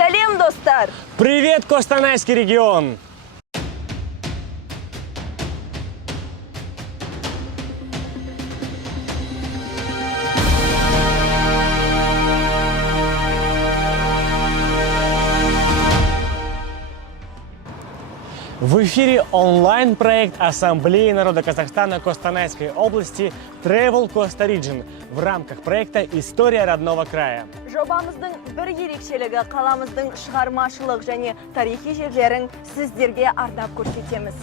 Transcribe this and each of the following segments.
Сәлем, достар! Привет, Костанайский регион! В эфире онлайн-проект Ассамблеи народа Казахстана Костанайской области Travel Costa Region в рамках проекта «История родного края». Жобамыздың бір ерекшелігі қаламыздың шығармашылық және тарихи жерлерін сіздерге арнап көрсетеміз.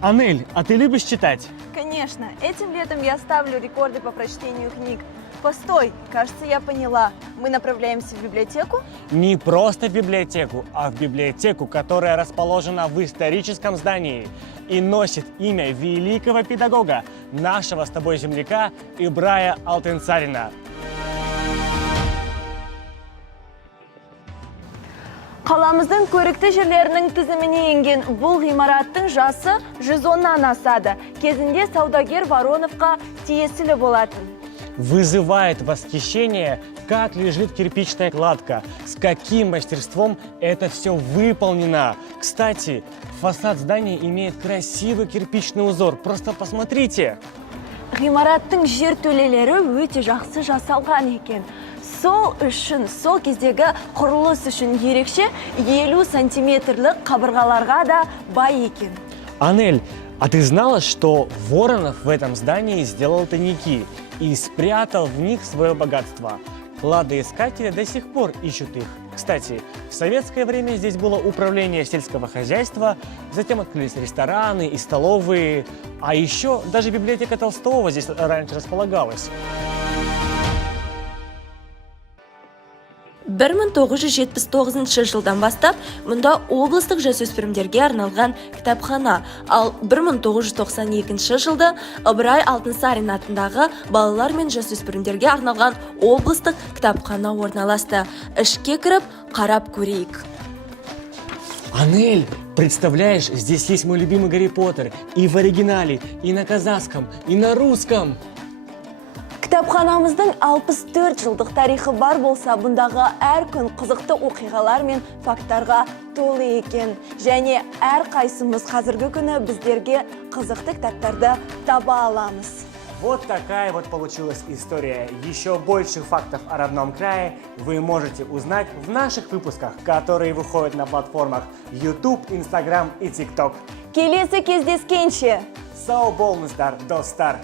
Анель, а ты любишь читать? Конечно, этим летом я ставлю рекорды по прочтению книг. Постой, кажется, я поняла. Мы направляемся в библиотеку? Не просто в библиотеку, а в библиотеку, которая расположена в историческом здании и носит имя великого педагога, нашего с тобой земляка Ибрая Алтынсарина. Қаламыздың көрікті жерлерінің тізіміне енген бұл ғимараттың жасы 110-нан асады. Кезінде саудагер Вороновқа тиесілі болатын. Вызывает восхищение, как лежит кирпичная кладка, с каким мастерством это все выполнено. Кстати, фасад здания имеет красивый кирпичный узор. Просто посмотрите. Ғимараттың жертөлелері өте жақсы жасалған екен. Сол кездегі құрылыс үшін ерекше 50 сантиметрлік қабырғаларға да бай екен. Анель, а ты знала, что Воронов в этом здании сделал тайники и спрятал в них свое богатство? Кладоискатели до сих пор ищут их. Кстати, в советское время здесь было управление сельского хозяйства, затем открылись рестораны и столовые, а еще даже библиотека Толстого здесь раньше располагалась. 1979 жылдан бастап мұнда облыстық жасөспірімдерге арналған кітапхана, ал 1992 жылда Ыбырай Алтынсарин атындағы балалар мен жасөспірімдерге арналған облыстық кітапхана орналасты. Ішке кіріп, қарап көрейік. Анель, представляешь, здесь есть мой любимый Гарри Поттер и в оригинале, и на казахском, и на русском. Кітапханамыздың 64 жылдық тарихы бар болса, бұндағы әр күн қызықты оқиғалар мен факттарға толы екен. Және әр қайсымыз қазіргі күні біздерге қызықты кітаптарды таба аламыз. Вот такая вот получилась история. Еще больше фактов о родном крае вы можете узнать в наших выпусках, которые выходят на платформах YouTube, Instagram и TikTok. Келесі кездескенше! Сау болыңыздар, достар!